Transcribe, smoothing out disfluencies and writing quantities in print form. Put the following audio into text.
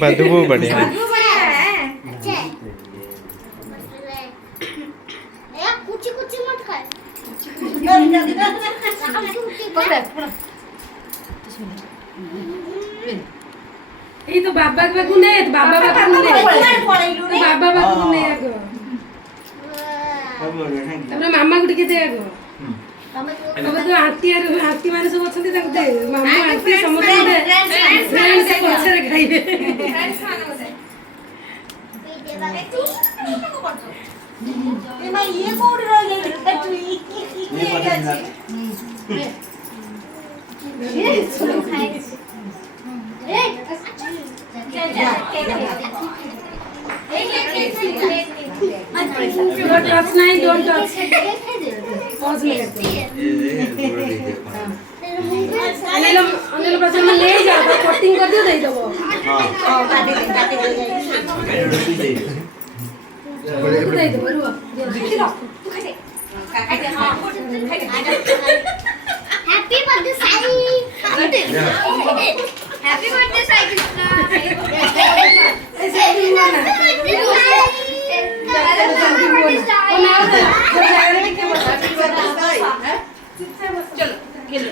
बदबू बढ़िया है। अच्छा है। कुछ कुछ मत खाए। ये तो बाबा के गुने बाबा बाबा गुने बाबा बाबा गुने आगो तबरे मामा गुडी के दे आगो अब तो हाथी माने सब अछंती ताको दे मामा हाथी समस्त दे फ्रेंड्स से पछरे खाइबे फ्रेंड्स माने दे तू को करछो ए मां ये कोडी रहिले ये चलो खाए Don't touch नहीं, don't touch. Pause में करते हैं. अनिल प्रसन्न में ले जाओ, कोटिंग कर दियो दे दो. हाँ. काटे दे. दे दो रुआ. तू खाए. काटे हाँ. Happy birthday Sai. Happy birthday Sai Krishna. ऐसे क्यों माना? चलो खेलो